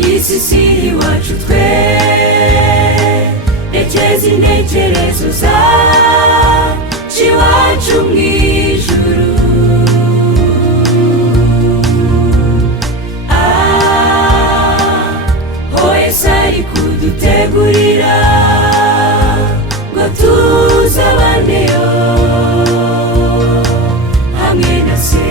yisisiri wacu twe rekeza intekerezo zacu iwacu mw'ijuru. Ari kudutegurira ngo tuzabaneyo hamwe na se.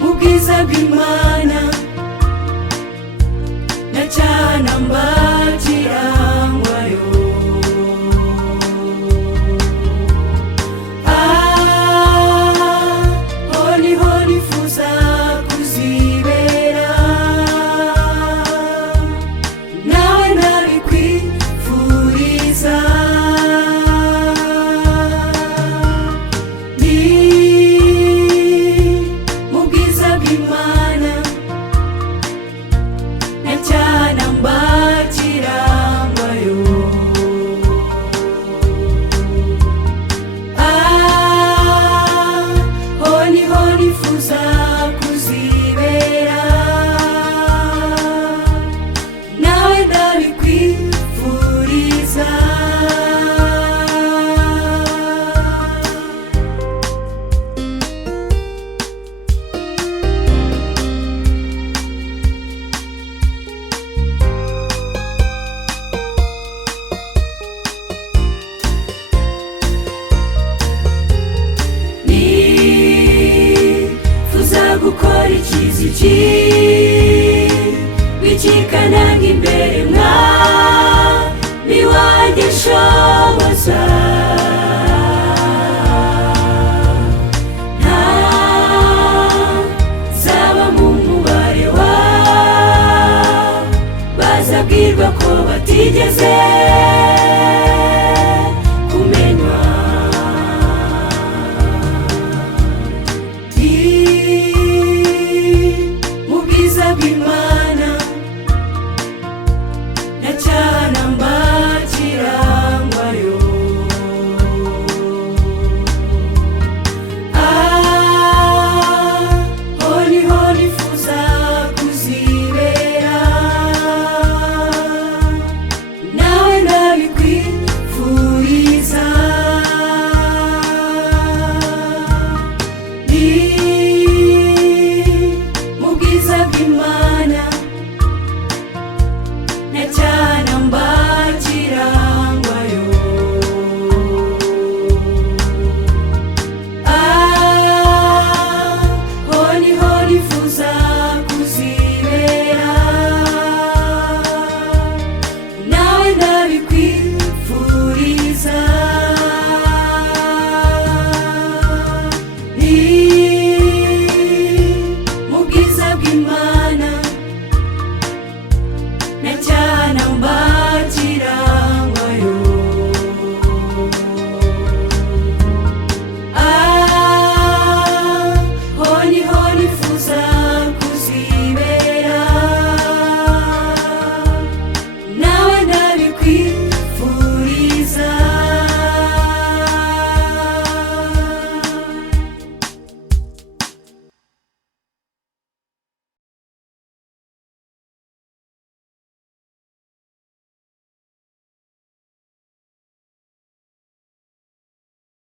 Mu bwiza bw'Imana ndacyanambagirangwayo. Gukora ikiziki wikikananga imbere mwami wanjye shoboza. Ntazaba mu mubare bazabwirwa ko batigeze kumenywa. BW'IMANA ndacyanambagirangwayo. Ho niho nifuza kuzibera, nawe ndabikwifuriza. Mu bwiza bw'Imana